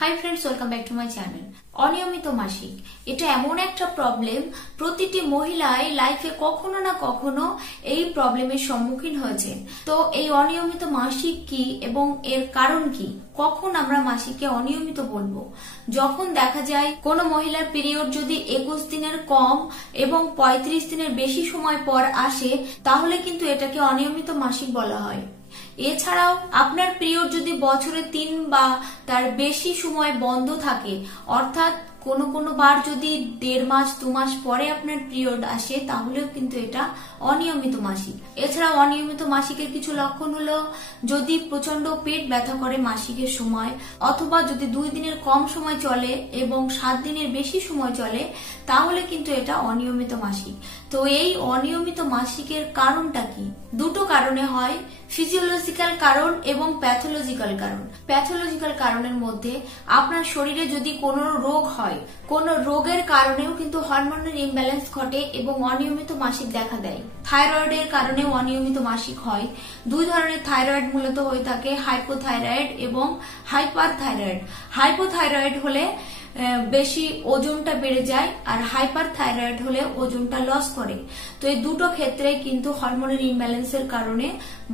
Hi friends, welcome back to my channel. অনিয়মিত মাসিক এটা এমন একটা প্রবলেম, প্রতিটি মহিলাই লাইফে কখনো না কখনো এই প্রবলেমের সম্মুখীন হয়েছে। তো এই অনিয়মিত মাসিক কি এবং এর কারণ কি? কখন আমরা মাসিককে অনিয়মিত বলবো? যখন দেখা যায় কোনো মহিলার পিরিয়ড যদি 21 দিনের কম এবং 35 দিনের বেশি সময় পর আসে, তাহলে কিন্তু এটাকে অনিয়মিত মাসিক বলা হয়। এছাড়াও আপনার পিরিয়ড যদি বছরে 3 বা তার বেশি সময় বন্ধ থাকে, অর্থাৎ কোনো বার যদি 1.5 মাস 2 মাস পরে আপনার পিরিয়ড আসে, তাহলেও কিন্তু এটা অনিয়মিত মাসিক। এছাড়াও অনিয়মিত মাসিকের কিছু লক্ষণ হলো যদি প্রচন্ড পেট ব্যথা করে মাসিকের সময়, অথবা যদি 2 দিনের কম সময় চলে এবং 7 দিনের বেশি সময় চলে, তাহলে কিন্তু এটা অনিয়মিত মাসিক। তো এই অনিয়মিত মাসিকের কারণটা কি? দুটো কারণে হয়, ফিজিওলজিক্যাল কারণ এবং প্যাথোলজিক্যাল কারণ। প্যাথোলজিক্যাল কারণের মধ্যে আপনার শরীরে যদি কোনো রোগ হয়, কোনো রোগের কারণেও কিন্তু হরমোনের ইমব্যালেন্স ঘটে এবং অনিয়মিত মাসিক দেখা দেয়। থাইরয়েডের কারণেও অনিয়মিত মাসিক হয়। 2 ধরনের থাইরয়েড মূলত হয়ে থাকে, হাইপোথাইরয়েড এবং হাইপার থাইরয়েড। হাইপোথাইরয়েড হলে বেশি ওজনটা বেড়ে যায়, আর হাইপার থাইরয়েড হলে ওজনটা লস করে। তো এই দুটো ক্ষেত্রে কিন্তু হরমোনের ইমব্যালেন্সের কারণে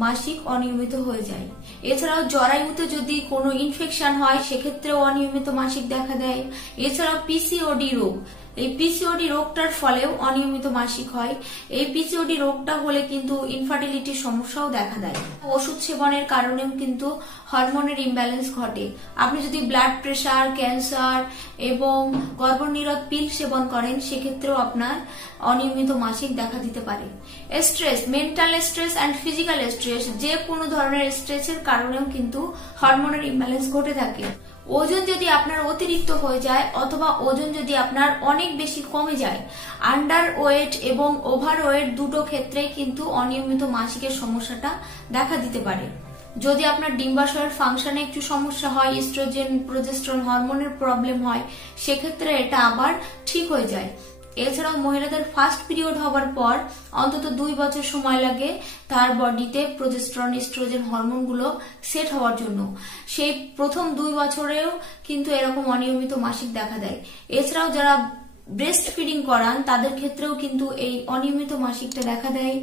মাসিক অনিয়মিত হয়ে যায়। এছাড়াও জরায়ুতে যদি কোনো ইনফেকশন হয়, সেক্ষেত্রেও অনিয়মিত মাসিক দেখা দেয়। এছাড়াও পিসিওডি রোগ, এই পিসিওডি রোগটার ফলেও অনিয়মিত মাসিক হয়। এই পিসিওডি রোগটা হলে কিন্তু ইনফার্টিলিটির সমস্যাও দেখা দেয়। ওষুধ সেবনের কারণেও কিন্তু হরমোনের ইমব্যালেন্স ঘটে। আপনি যদি ব্লাড প্রেশার, ক্যান্সার এবং গর্ভনিরোধ পিল সেবন করেন, সেক্ষেত্রেও আপনার অনিয়মিত মাসিক দেখা দিতে পারে। Stress, mental stress and physical stress, যে কোনো ধরনের স্ট্রেসের কারণেও কিন্তু হরমোনের ইমব্যালেন্স ঘটে থাকে। ওজন যদি আপনার অতিরিক্ত হয়ে যায়, অথবা ওজন যদি আপনার অনেক বেশি কমে যায়, আন্ডার ওয়েট এবং ওভার ওয়েট দুটো ক্ষেত্রে কিন্তু অনিয়মিত মাসিকের সমস্যাটা দেখা দিতে পারে। যদি আপনার ডিম্বাশয়ের ফাংশনে একটু সমস্যা হয়, ইস্ট্রোজেন প্রজেস্টেরন হরমোনের প্রবলেম হয়, সেক্ষেত্রে এটা আবার ঠিক হয়ে যায়। এছাড়াও মহিলাদের ফার্স্ট পিরিয়ড হওয়ার পর অন্তত 2 বছর সময় লাগে তার বডিতে প্রজেস্টেরন, ইস্ট্রোজেন হরমোনগুলো সেট হওয়ার জন্য। সেই প্রথম 2 বছরেও কিন্তু এরকম অনিয়মিত মাসিক দেখা দেয়। এছাড়াও যারা ব্রেস্ট ফিডিং করান, তাদের ক্ষেত্রেও কিন্তু এই অনিয়মিত মাসিকটা দেখা দেয়।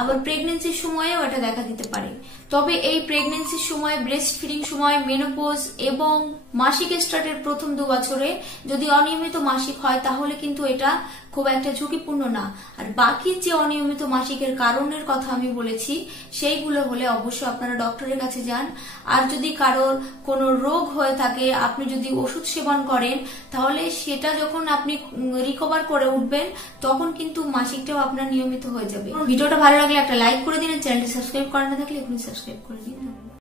আবার প্রেগনেন্সির সময়েও এটা দেখা দিতে পারে। তবে এই প্রেগনেন্সির সময়, ব্রেস্ট ফিডিং সময়, মেনোপজ এবং মাসিক স্টার্টের প্রথম 2 বছরে যদি অনিয়মিত মাসিক হয়, তাহলে কিন্তু এটা খুব একটা ঝুঁকিপূর্ণ না। আর বাকি যে অনিয়মিত মাসিকের কারণের কথা আমি বলেছি, সেইগুলো হলে অবশ্যই আপনারা ডক্টরের কাছে যান। আর যদি কারোর কোনো রোগ হয়ে থাকে, আপনি যদি ওষুধ সেবন করেন, তাহলে সেটা যখন আপনি রিকভার করে উঠবেন, তখন কিন্তু মাসিকটাও আপনার নিয়মিত হয়ে যাবে। ভিডিওটা ভালো লাগলে একটা লাইক করে দিন, চ্যানেলটি সাবস্ক্রাইব করা না থাকলে এখনই সাবস্ক্রাইব করে দিন।